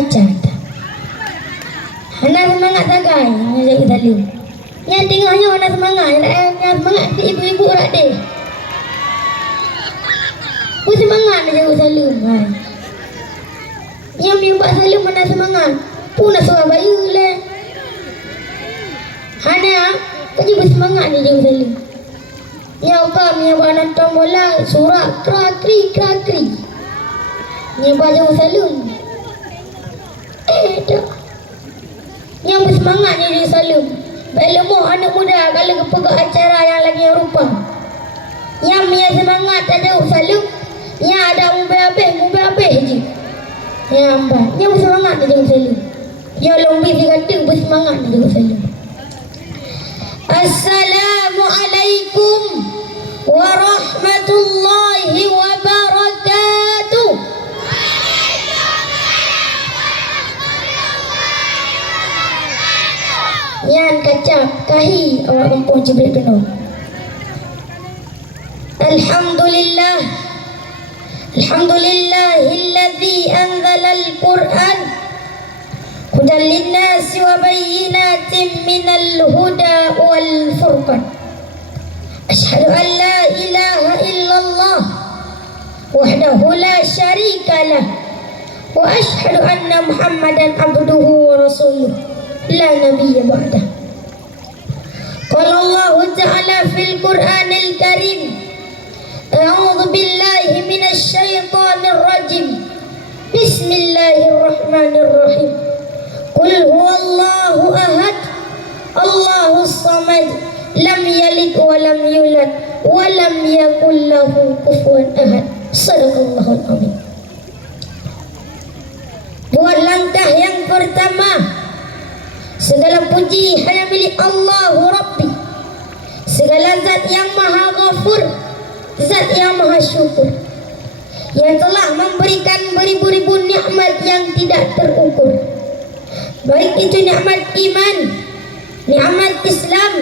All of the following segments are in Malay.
ajar tak. Anak semangat tak guys, ngajak salim. Yang tengahnya anak semangat, yang semangat ibu-ibu rak deh. Aku semangat nak jaga salim kan. Yang buat salim mana semangat. Pun nak Surabaya lah. Hana, kau juga semangat ni jaga salim. Yang kami yang buat nonton bola, surat krakri. Yang buat jaga salim. Tak. Yang bersemangat ni jaga salim. Baik lemah anak muda kalau kepegak acara yang lagi rupa. Yang punya semangat tak jaga salim. Yang ada mubah-habis je. Yang bersemangat nak jaga salim. Yang lombi dia kata bersemangat nak jaga salim. Assalamualaikum warahmatullahi wabarakatuh. Yang kacap kahi awak kampung Cibrik penuh. Alhamdulillahilladzi anzalal Qur'an hudan linnasi wa bayyinatin minal huda wal furqan. Asyhadu an la ilaha illallah wahdahu la syarika lah wa asyhadu anna Muhammadan abduhu wa rasuluh la nabiyya ba'dah. Qala Allah ta'ala fil Qur'anil Karim, a'udzu billahi minasy syaithanir rajim. Bismillahirrahmanirrahim. Qul huwallahu ahad, Allahus samad, lam yalid wa lam yulad wa lam yakul lahu kufuwan ahad. Shadaqallahul azim. Buat langkah yang pertama, segala puji hanya milik Allahu Rabbi. Segala zat yang maha ghafur, zat yang maha syukur, yang telah memberikan beribu-ribu nikmat yang tidak terukur. Baik itu nikmat iman, nikmat Islam,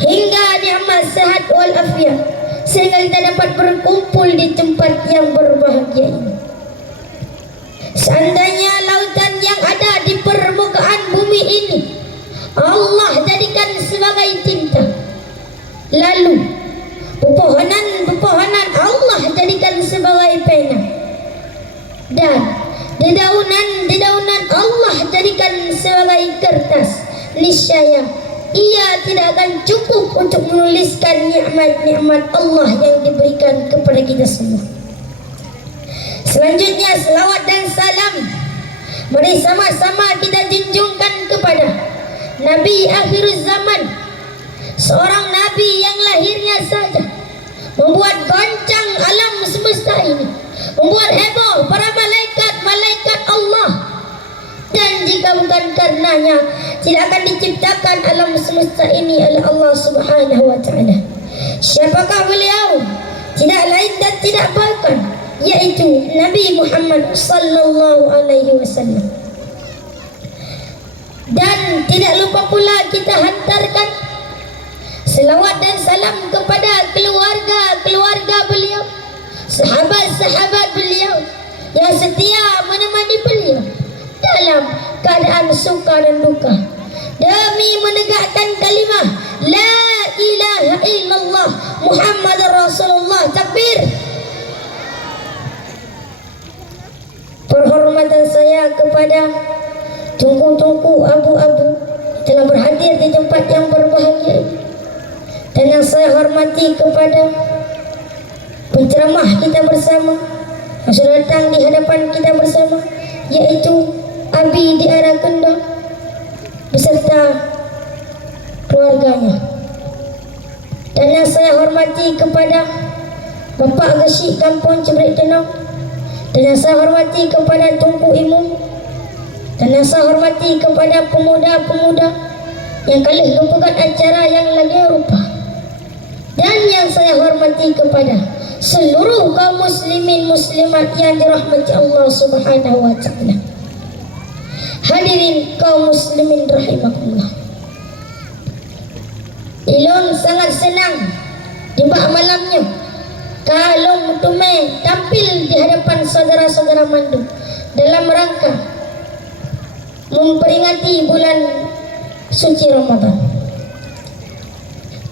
hingga nikmat sehat wal afiat, sehingga kita dapat berkumpul di tempat yang berbahagia ini. Seandainya lautan yang ada di permukaan bumi ini Allah jadikan sebagai tinta, lalu pepohonan Allah jadikan sebagai pena, dan dedaunan Allah jadikan sebagai kertas, niscaya ia tidak akan cukup untuk menuliskan nikmat-nikmat Allah yang diberikan kepada kita semua. Selanjutnya selawat dan salam mari sama-sama kita junjungkan kepada Nabi akhir zaman, seorang Nabi yang lahirnya saja membuat goncang alam semesta ini, membuat heboh para malaikat Allah, dan jika bukan karenanya tidak akan diciptakan alam semesta ini oleh Allah Subhanahu wa ta'ala. Siapakah beliau? Tidak lain dan tidak bukan, yaitu Nabi Muhammad sallallahu alaihi wasallam. Dan tidak lupa pula kita hantarkan selawat dan salam kepada keluarga beliau, sahabat-sahabat beliau yang setia menemani beliau dalam keadaan suka dan duka, demi menegakkan kalimah la ilaha illallah Muhammadar Rasulullah. Takbir. Penghormatan saya kepada tungku-tungku abu-abu telah berhadir di tempat yang berbahagia ini, dan yang saya hormati kepada penceramah kita bersama yang sudah datang di hadapan kita bersama, yaitu Abi di arah Kendal beserta keluarganya, dan yang saya hormati kepada Bapak Gesyik Kampung Cibrik Tenau, dan yang saya hormati kepada Tunku Imum, dan yang saya hormati kepada pemuda-pemuda yang kali lupakan acara yang lagi rupa, dan yang saya hormati kepada seluruh kaum muslimin muslimat yang dirahmati Allah Subhanahu wa ta'ala. Hadirin kaum muslimin rahimakumullah, Ilon sangat senang di bak malamnya kalau mutume tampil di hadapan saudara-saudara mandu dalam rangka memperingati bulan suci Ramadan.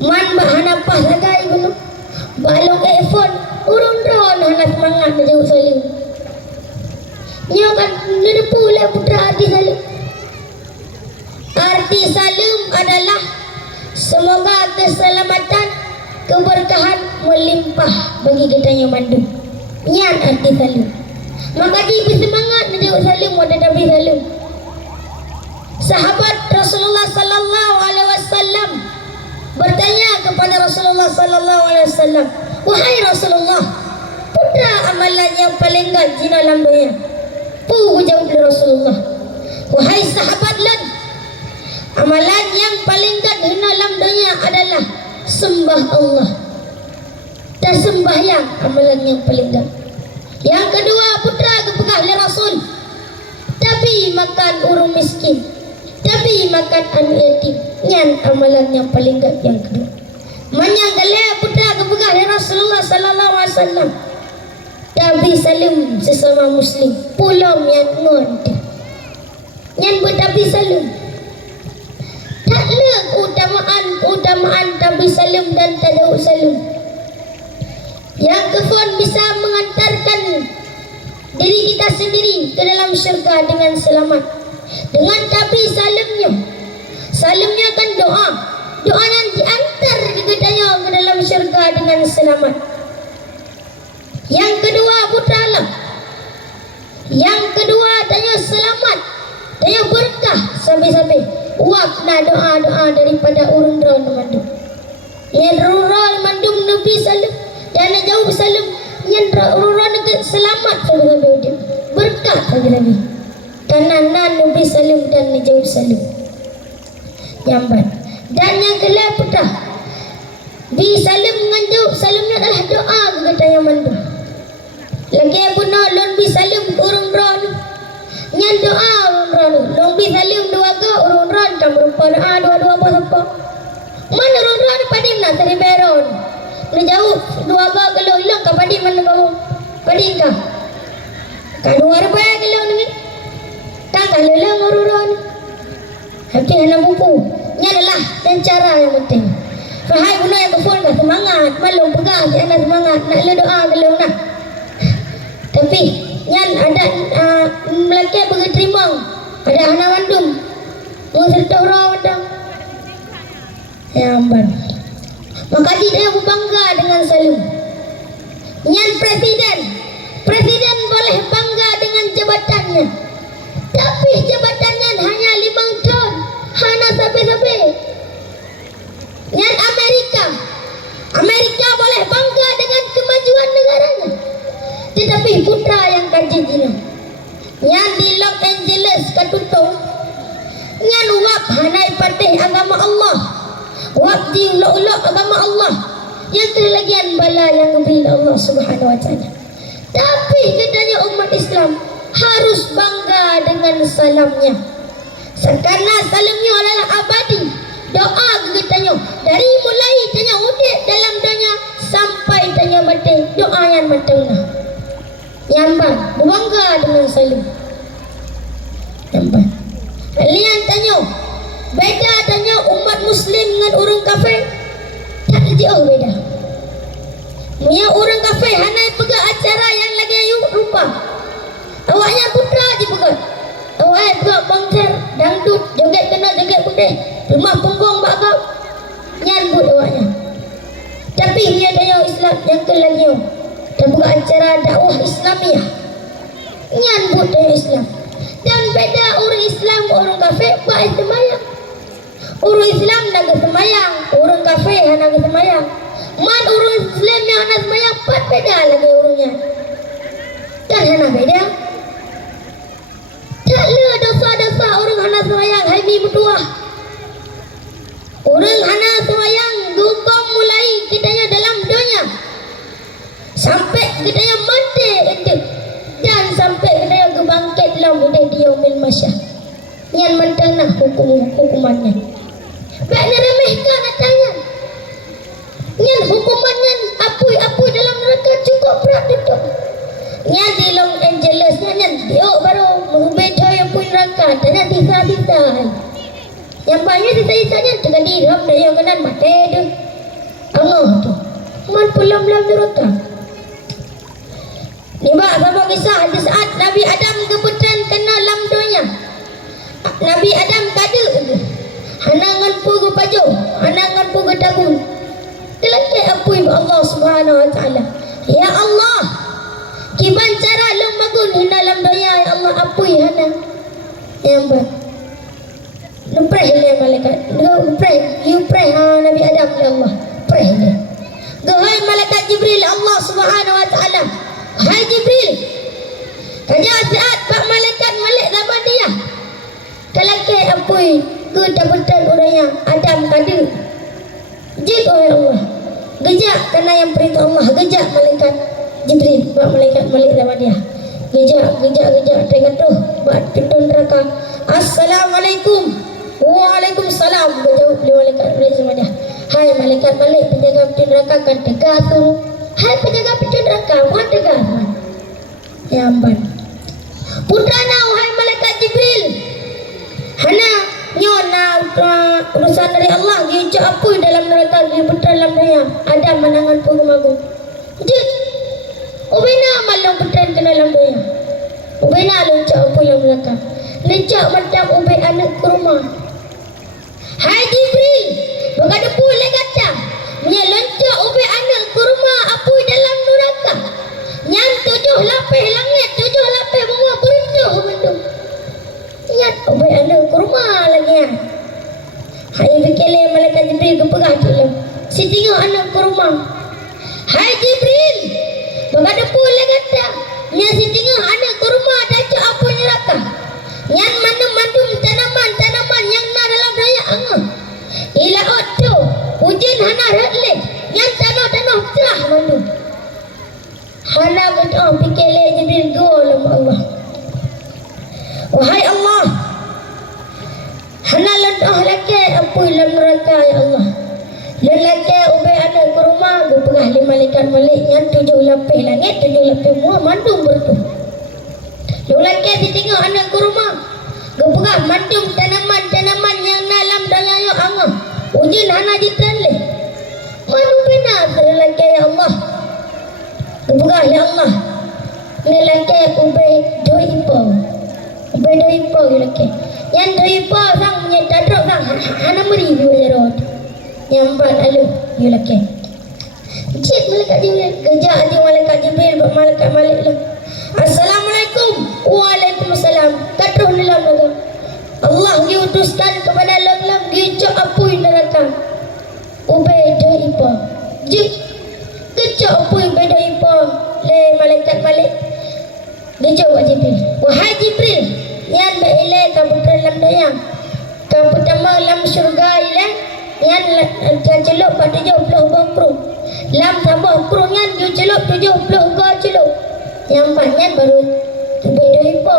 Man bahanapah lagai gunu balong iPhone urun ron hana semangat menjauh salim. Nya kan nedepu le putra arti salim. Arti salim adalah semoga keselamatan, keberkahan melimpah bagi kita yang mandu. Nyan arti salim. Maka dia bersemangat menjauh salim pada Nabi salim. Sahabat Rasulullah sallallahu alaihi wasallam bertanya kepada Rasulullah sallallahu alaihi wasallam, "Wahai Rasulullah, putra amalan yang paling gaji dalam dunia?" Jawab Rasulullah, "Wahai sahabat lan, amalan yang paling gaji dalam dunia adalah sembah Allah dan sembahyang, amalan yang paling gaji. Yang kedua, putra kepegah oleh Rasul, tapi makan urung miskin, tapi makan anu yatim. Nyan amalan yang paling gak yang kedua. Menyanggalnya putra kepegah oleh Rasulullah sallallahu alaihi wasallam, tapi salim sesama muslim. Pulau yang ngonti. Nyan bertabi salim. Tak le utamaan tabi salim dan tadau salim. Yang kefon bisa mengantarkan diri kita sendiri ke dalam syurga dengan selamat. Dengan tabi salimnya kan doa yang diantar kita ke dalam syurga dengan selamat. Yang kedua putralah, yang kedua tanya selamat, tanya berkah sampai-sampai wakna doa daripada urun ron mandum. Yang urun mandum Nabi salim dan jauh salim, yang urun selamat sampai-sampai berkah sampai-sampai. Kananan Nabi salim dan jauh salim. Jamban. Dan yang kelima putra di salim dengan jauh salimnya adalah doa kata yang mandum. Lagi guna lon bi salim urun ron. Nyan doa urun ron. Lon bi salim dua ga urun ron kam rupa doa dua apa. Mana urun ron padim nak tadi beron. Jauh dua ga kalau hilang ka padim mana kamu? Padim ka. Ka 2 kilo ni. Tak kalau hilang urun ron. Hati hana buku. Ini adalah dan cara yang penting. Fahai guna yang kefon ka semangat, malum pegang si anak semangat nak le doa kalau nak. Tapi yang ada melaki bagi terima, ada anak mandum, serta orang mandum. Yang ban. Maka dia berbangga dengan salim. Yang presiden boleh bangga dengan jabatannya. Tapi jabatannya hanya 5 tahun, hanya sampai. Yang Amerika boleh bangga dengan kemajuan negaranya. Tetapi putra yang kaji jina, yang di Los Angeles katutung, yang wap hanai patih agama Allah, wap di ulok-ulok agama Allah, yang terlagian bala yang bila Allah Subhanahu Wa Taala. Tapi katanya umat Islam harus bangga dengan salamnya, karena salamnya adalah abadi. Doa katanya dari mulai tanya udik dalam dunia sampai tanya mati, doa yang matangnya. Yang bangga dengan salim. Yang kalian tanya beda tanya umat muslim dengan orang kafir, tak jauh beda. Punya orang kafir hanai pegang acara yang lagi rupa. Awaknya putra je pegang. Awak pegang konser dangdut, joget kena joget putih, rumah punggung bakau, nyambut awaknya. Tapi dia tanya Islam yang kelagi dan buka acara dakwah Islamiah, nyambut tanya Islam. Dan beda orang Islam orang kafir buat semayang. Orang Islam nak semayang, orang kafir nak semayang. Man orang Islam yang nak semayang pat beda lagi orangnya. Kan hana beda. Tak le dosa-dosa orang hana semayang hai mi bertuah. Orang hana semayang gumpang mulai kitanya dalam dunia sampai kitanya mati itu, dan sampai kitanya kebangkit dalam udah dia umil masyah. Yang mentanah hukumannya. Baik remehkan datanya. Yang hukumannya apui dalam neraka cukup berat itu. Yang di Los Angeles yang dia baru menghubungi yang pun neraka dan nanti sisa. Yang banyak sisa-sisanya dengan dirham dan yang kanan mati tu. Allah tu. Man pulang-pulang dirota. Ni bak sama kisah di saat Nabi Adam kebetulan kena lam dunia. Nabi Adam kada hanangan pugu pajo, hanangan pugu tabung. Kelake apui Allah Subhanahu wa taala. Ya Allah, kiban cara lu magun hina lam dunia ya Allah apui hana. Yang ber. Lu pray le malaikat. You pray Nabi Adam ya Allah. Pray le. Doai malaikat Jibril Allah Subhanahu wa taala. Hai Jibril. Kerja saat pak malaikat malik zaman dia. Kelake apui ke tabutan orangnya Adam kada. Jik oleh Allah. Gejak karena yang perintah Allah. Gejak malaikat Jibril pak malaikat malik zaman dia. Gejak tengok tu buat pintu neraka. Assalamualaikum. Waalaikumsalam. Jawab oleh malaikat Jibril zaman dia. Hai malaikat malik penjaga pintu neraka kan tegak tu. Hai penjaga pintu neraka, buat tegak. Ya amban. Putrana wahai malaikat Jibril. Hana nyona urusan dari Allah dia cak apa dalam neraka dia putra dalam dunia. Ada menangan pengumagu. Jid. Ubina malam putra kena dalam dunia. Ubina loncak apa dalam neraka. Loncak macam ubi anak ke rumah. Hai Jibril. Berkata boleh kata. Nya loncak ubi anak ke rumah apa dalam neraka. Yang 7 lapis langit, 7 lapis bunga beruntung bentuk. Ingat ubi anak ke rumah lagi ya. Hai fikirle malaikat Jibril ke pegah dalam. Si tengok anak ke rumah. Hai Jibril. Berkata boleh kata. Nya si tengok anak ke rumah dah cak apa neraka. Yang mana mandum tanaman yang na dalam daya angah. Ila oto hujan hana ratle yang tanah telah mandum. Hana kata fikirle Jibril golong Allah. Wahai Allah, hana landah laki apa dalam neraka ya Allah. Lelaki ubai anak ke rumah gue pegah lima malaikat malik yang 7 lapis langit 7 lapis muah mandum bertu. Lelaki si tengok anak ke rumah gue pegah mandum tanaman yang dalam daya yo angah. Ujian hana jitanle. Manu benar lelaki ya Allah. Gue pegah ya Allah. Lelaki ubai doipo. Ubai doipo lelaki. Yang doipo sang nyetadrok sang hana meri gue jarot. Yang empat alu you lelaki. Cik malaikat Jibril. Gejak je malaikat Jibril buat malaikat malik lah. Assalamualaikum. Waalaikumsalam. Katruh dalam neraka. Allah diutuskan kepada lam gejak apui neraka. Ubay doipa. Jik. Gejak apui ubay doipa. Le malaikat malik. Gejak buat Jibril. Wahai Jibril. Yang berilai kamu dalam daya. Kamu pertama dalam syurga ilah. Yang celuk pada 70 bangkrung. Lam tambah krung yang dia celuk 70 ga celuk. Yang banyak baru beda hipo.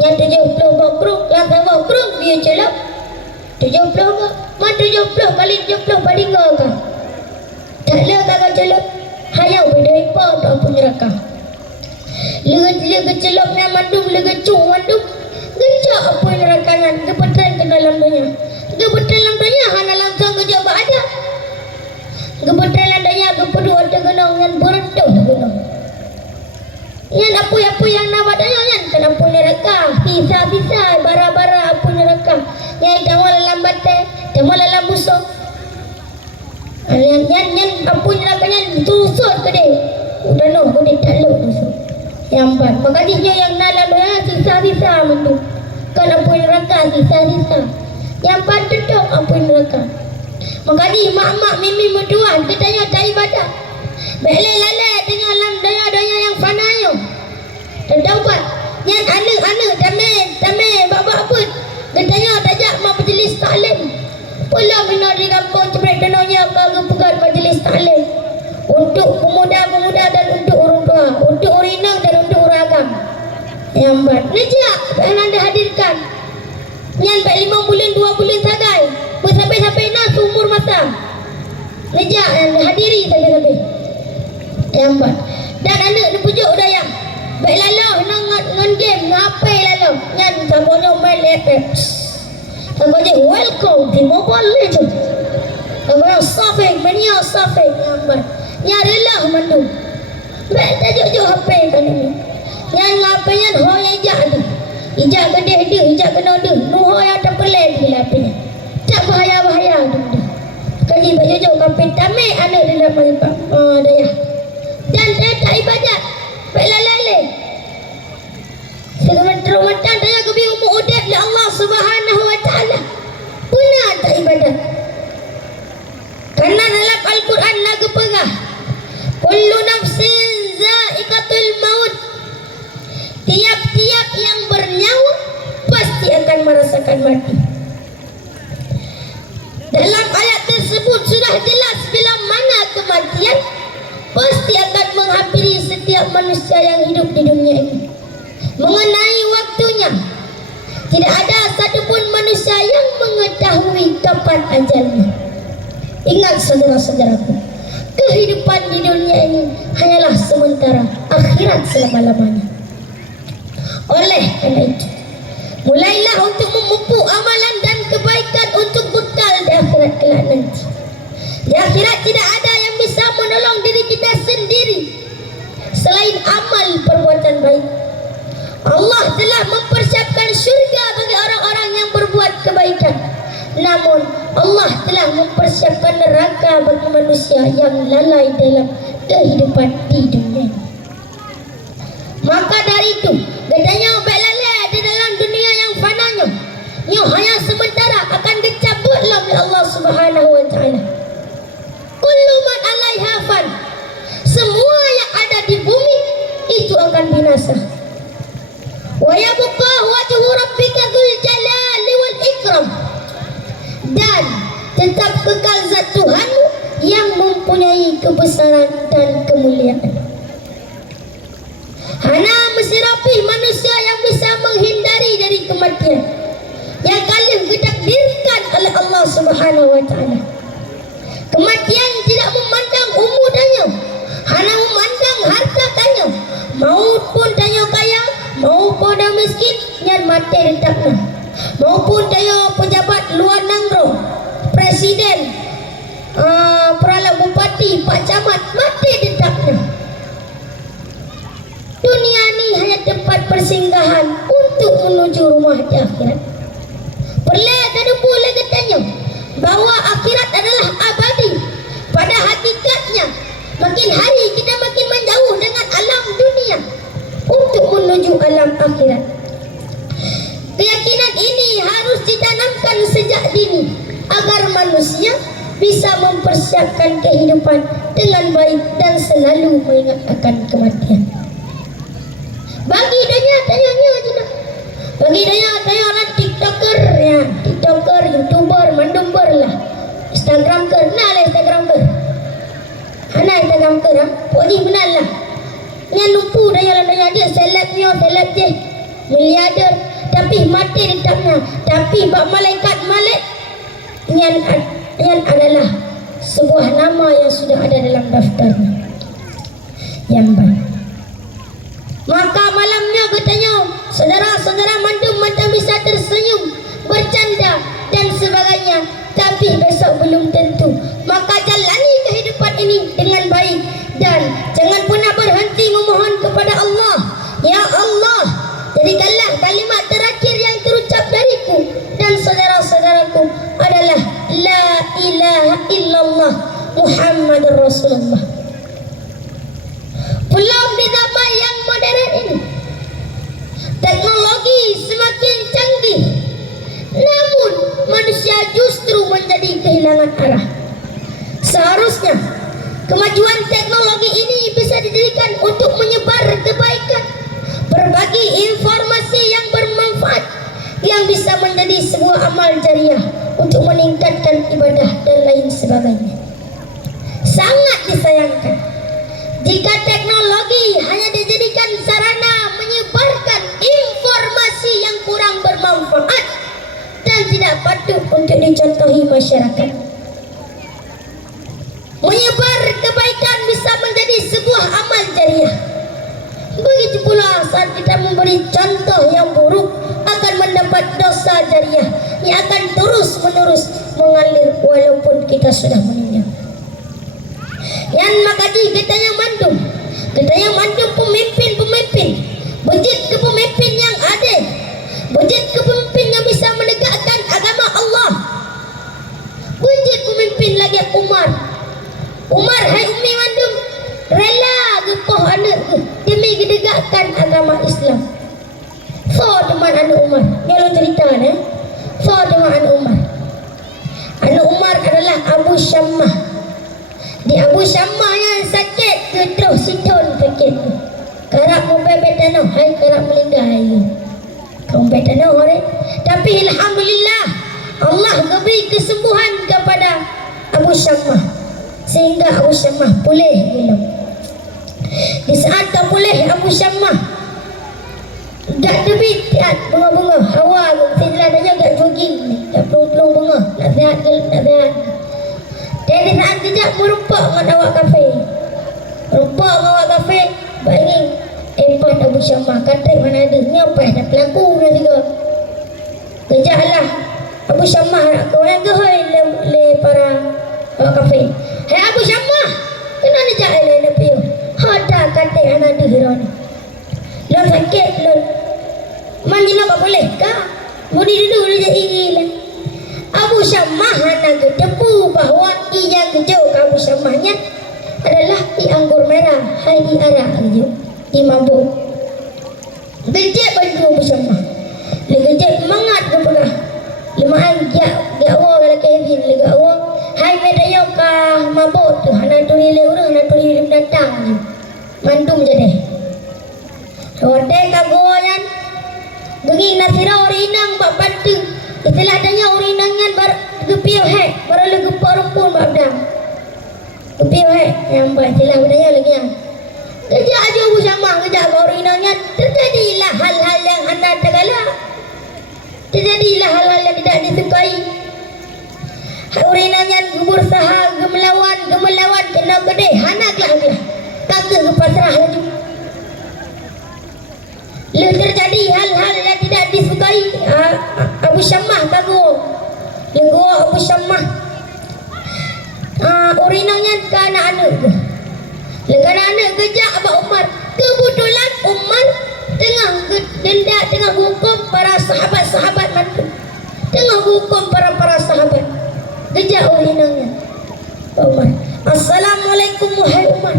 Yang 70 bangkrung, lam tambah krung dia celuk 70 ga. Mak 70 kali 70 pada ga ka. Tak le kagak celuk. Hayau beda hipo tak apa neraka. Lega celuknya mandum, lega cung mandum. Gejak apa neraka nan kebetulan ke dalam dunia. Kebetulan dalam dunia hana langsung gejak ada. Kebetulan daya kepedu ada genong yang beruntung genong. Yang apa yang nama daya yang kenapa neraka. Sisa bara apa neraka. Yang tamal dalam batai, tamal dalam busuk. Yang apa neraka yang tusuk ke dia. Udah noh kau dia tak luk tusuk. Yang empat. Makanya yang dalam daya sisa mendu. Kan apa neraka sisa. Yang patut dong apa neraka. Makanya mak mimi mertua katanya tak ibadah. Belai lalai dengan alam daya yang fana yo. Terdapat yang anak tame bapa apa. Katanya tajak mak majlis taklim. Pula bina di kampung cepat denanya ke pegang majlis taklim. Untuk pemuda dan untuk orang tua, untuk orang inang dan untuk orang agam. Yang ber. Nejak yang anda hadirkan. Yang 5 bulan 2 bulan sagai. Sampai nak umur masa. Nejak yang hadiri sampai. Yang ber. Dan anak ni pujuk daya. Baik lalu nang game ngapai lalu. Yang sabonyo main laptop. Apa je welcome di mobile je. Apa safek mania safek nambar. Nya relah mandu. Baik tajuk HP kan ini. Yang lapanya ho ijak tu. Ijak gede dia, ijak kena dia. Nu ho yang terpelan di lapanya. Tak bahaya-bahaya tu. Kaji baju kapit tamik anak dia dapat daya. Dan dia tak ibadat. Baik lalai. Segala terumatan daya kebi umur udat li Allah Subhanahu wa taala. Benar tak ibadat. Karena dalam Al-Quran lagu pegah. Kullu nafsin za'iqatul maut. Tiap-tiap yang bernyawa pasti akan merasakan mati. Dalam ayat tersebut sudah jelas bila mana kematian pasti akan menghampiri setiap manusia yang hidup di dunia ini. Mengenai waktunya, tidak ada satupun manusia yang mengetahui kapan ajalnya. Ingat saudara-saudaraku, kehidupan di dunia ini hanyalah sementara, akhirat selama-lamanya. Oleh karena itu, mulailah untuk memupuk amalan dan kebaikan untuk bekal di akhirat kelak nanti. Di akhirat tidak ada yang bisa menolong diri kita sendiri selain amal perbuatan baik. Allah telah mempersiapkan syurga bagi orang-orang yang berbuat kebaikan. Namun Allah telah mempersiapkan neraka bagi manusia yang lalai dalam kehidupan di dunia. Maka dari itu, gedanya obat lalai di dalam dunia yang fananya, yang hanya sementara akan dicabutlah oleh Allah Subhanahu wa taala. Kullu man 'alaiha fan. Semua yang ada di bumi itu akan binasa. Wa yabqa wajhu rabbika dzul jalali wal ikram. Dan tetap kekal zat Tuhanmu yang mempunyai kebesaran dan kemuliaan. Hana mesti rapih manusia yang bisa menghindari dari kematian yang kali ditakdirkan oleh Allah Subhanahu wa taala. Kematian tidak memandang umur tanya, hana memandang harta tanya. Maupun tanya kaya, maupun dah miskin, yang mati ditakna. Maupun tanya pejabat luar negara, presiden, peralah bupati, pak camat, mati ditakna. Dunia ini hanya tempat persinggahan untuk menuju rumah di akhirat. Perlu dan boleh katanya bahawa akhirat adalah abadi. Pada hakikatnya, makin hari kita makin menjauh dengan alam dunia untuk menuju alam akhirat. Keyakinan ini harus ditanamkan sejak dini agar manusia bisa mempersiapkan kehidupan dengan baik dan selalu mengingat akan kematian. Bagi daya tanya aja. Bagi daya orang TikToker ya, TikToker, YouTuber, mandumber lah. Instagram ke, nah lah Instagram ke. Ana Instagram ke dah. Pokoknya benar lah. Yang lupa daya dia seleb je. Miliarder tapi mati di takna. Tapi bak malaikat malik yang adalah sebuah nama yang sudah ada dalam daftarnya. Yang baik. Maka malamnya katanya saudara-saudara mandum bisa tersenyum, bercanda dan sebagainya. Tapi besok belum tentu. Maka jalani kehidupan ini dengan baik dan jangan pernah berhenti memohon kepada Allah. Ya Allah, jadikanlah kalimat terakhir yang terucap dariku dan saudara-saudaraku adalah La ilaha illallah Muhammadur Rasulullah. Belum di zaman yang modern ini, teknologi semakin canggih, namun manusia justru menjadi kehilangan arah. Seharusnya kemajuan teknologi ini bisa didirikan untuk menyebar kebaikan, berbagi informasi yang bermanfaat, yang bisa menjadi sebuah amal jariah untuk meningkatkan ibadah dan lain sebagainya. Sangat disayangkan jika teknologi hanya dijadikan sarana menyebarkan informasi yang kurang bermanfaat dan tidak patut untuk dicontohi masyarakat. Menyebar kebaikan bisa menjadi sebuah amal jariah. Begitu pula saat kita memberi contoh yang buruk akan mendapat dosa jariah yang akan terus menerus mengalir walaupun kita sudah meninggal. Yang makanya kita yang mandum pemimpin-pemimpin, bejit ke pemimpin yang adil, bejit ke pemimpin yang bisa menegakkan agama Allah. Bejit pemimpin lagi Umar hai umi mandum rela gepoh anak demi menegakkan agama Islam. So teman anak Umar, kalau cerita so teman anak Umar. Anak Umar adalah Abu Syammah. Di Abu Syammah yang sakit ke terus sidon sakit. Kerap membebetano, hai kerap melinggai. Kau betano orang. Tapi alhamdulillah Allah beri kesembuhan kepada Abu Syammah sehingga Abu Syammah pulih belum. Di saat tak pulih Abu Syammah gak terbit bunga-bunga hawa setelah dia gak jogging gak pelung-pelung bunga nak sihat ke nak sihat. Jadi saat kejap merempak dengan awak kafe bayangin empat Abu Syammah kata mana ada ni apa dah pelaku dah juga kejap lah Abu Syammah nak ke orang ke le para awak kafe. Hai Abu Syammah kena ni jak le piu hada kata anak di hiron lo sakit lo mandi nak boleh kah mudi dulu dia ingin Abu Syammah anak ketepu bahawa ia kejo Abu Syammahnya adalah i anggur merah hai i arak kejo i mabuk gejek baju Abu Syammah le gejek mangat ke pegah lemaan dia awak kalau Kevin le awak hai medaya ka mabuk tu anak tu le urang anak tu le datang mandum je deh rode ka goyan gengi nasira orinang bak bantu istilah adanya orinangan bar gepiu hek baru le geparumpun bak dam gepiu hek yang baik istilah budaya lagi yang kerja aja Abu Syammah kerja orinangan terjadilah hal-hal yang anda tegala terjadilah hal-hal yang tidak disukai. Orinangan gubur saha gemelawan kena gede hanaklah kagak ke pasrah lagi. Lalu terjadi hal-hal yang tidak disukai Abu Syammah kagak lego Abu Syammah orinangan ke anak-anak anak kejak Abah Umar kebetulan Umar tengah hukum para sahabat-sahabat mantu tengah hukum para sahabat kejak orinangan Umar Assalamualaikum wahai Umar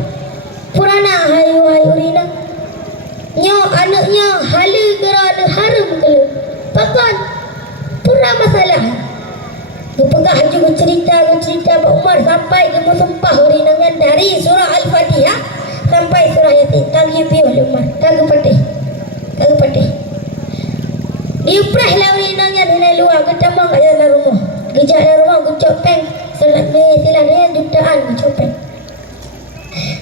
purana hai orinang nyo anaknya hala gerada haram kele pakan pura masalah kepegah juga cerita Pak Umar sampai ke sumpah orinangan dari surah Al-Fatihah sampai surah Yasin kagak piu Umar kagak patih diuprah lah orinangan hendak luar ketemu kat dalam rumah gejak dalam rumah gucok peng silah dia jutaan gucok peng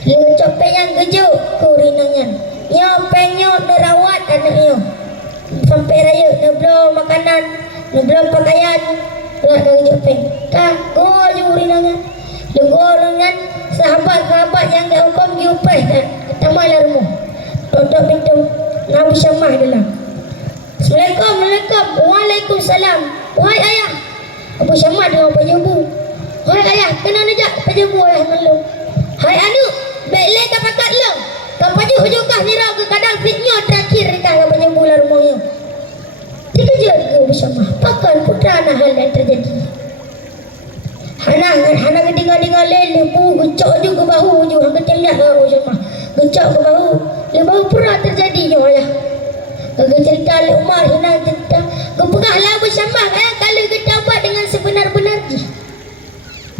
gucok peng yang gejuk ke orinangan nyo pengnya nerawat anaknya sampai raya dia belum makanan dia belum pakaian lah dari jopeng kah go juri nangan dia go dengan sahabat-sahabat yang dia hukum diupai kan ketemu lah rumah tutup pintu Nabi Syammah dalam Assalamualaikum Waalaikumsalam wahai ayah Abu Syammah dengan pajabu wahai ayah kena nejak pajabu ayah ngeluh hai anu baiklah kau pakat lo kau paju hujukah nira ke kadang fitnya terakhir kau pajabu lah rumahnya dikejar ke Abu Syammah pakan putra anak hal yang terjadi Hana kedengar-dengar lele pu gecok juga bahu juga kecenyak ke Abu Syammah gecok ke bahu le bahu pura terjadi je ayah kagak cerita le Umar hina cerita kepegahlah Abu Syammah kalau kita buat dengan sebenar-benar ji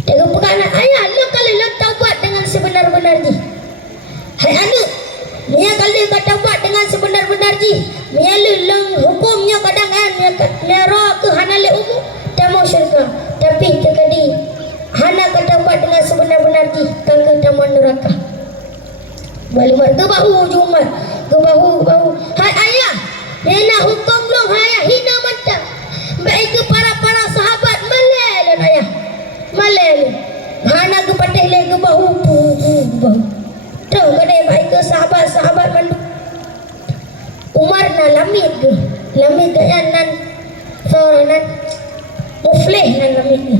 dia kepegah anak ayah lo kalau lo taubat dengan sebenar-benar ji hai anak dia kalau kata buat dengan sebenar-benar ji dia leleng hukumnya kadang nero ke hana le umum tak mau syurga tapi terkadi hana kata buat dengan sebenar-benar ji kagak tamu neraka balik ke bahu Umar ke bahu hai ayah dia nak hukum lo ayah hina mata baik ke para sahabat malel ayah malel hana ke patih le ke bahu tu kedai baik ke sahabat-sahabat mandu Umar na lamit ke yan nan soranan Muflih nan namanya.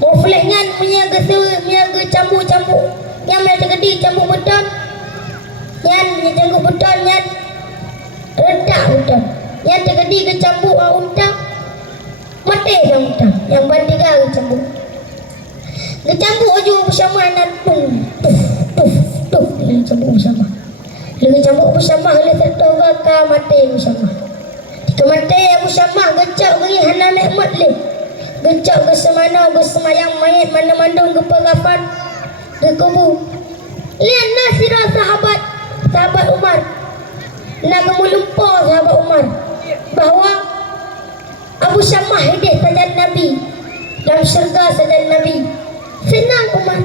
Muflih ngan menyaga cambuk-cambuk. Yang mereka gede cambuk beton. Yang jago beton yang redak beton. Yang tergede ke cambuk unta. Mati dah unta. Yang bandiga ke cambuk. Ke cambuk aja bersama nan tung. Tuh, le cambuk bersama. Le cambuk bersama le tertoga ka mati bersama. Mati bersama gecak geri hana nikmat le. Gecak ke semana ke semayang mayat mana-mana ke pengapan ke kubu. Lihat nasirah sahabat Umar. Nak melumpa sahabat Umar bahawa Abu Syamah hidup saja Nabi dalam syurga saja Nabi. Senang Umar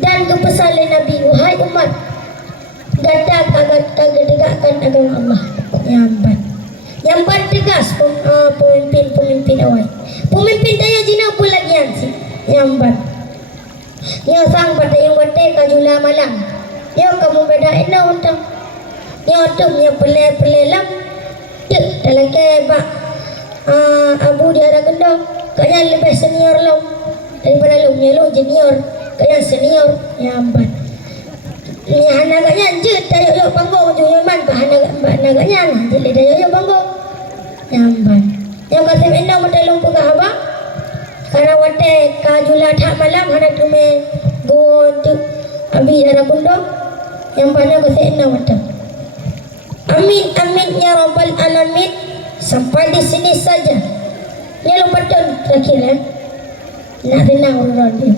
dan kepesalan Nabi, wahai Umar, gadah agar tegakkan agama Allah. Yang tegas pemimpin awal. Pemimpin daya jina pun lagi yang si. Yang sang pada yang wate kajula malam. Yang kamu beda ena untuk. Yang untuk yang pelai-pelai dalam kebak Abu dia ada gendong. Kaya lebih senior lo daripada lo junior. Kaya senior yang ban. Ni hanaganya je tayo panggung jo man ba hanaganya lah jadi tayo panggung. Yang ban. Yang kasih endang medalung puga haba. Karena wate kajula tak malam hana tume go tu abi ada gendong. Yang banyak kasih endang mata. Amin amin ya rabbal alamin. Sampai di sini saja. Ni lupa terakhir nak tenang orang dia.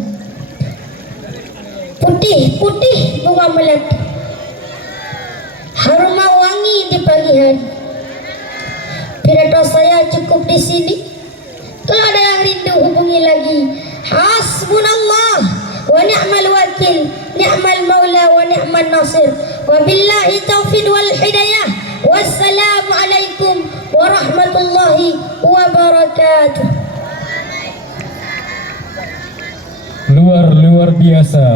Putih bunga melati, harum wangi di pagi hari. Pidato saya cukup di sini. Kalau ada yang rindu hubungi lagi. Hasbunallah wa ni'mal wakil, ni'mal maula wa ni'mal nasir. Wabillahi taufiq wal hidayah. Wassalamualaikum warahmatullahi wabarakatuh. Luar biasa.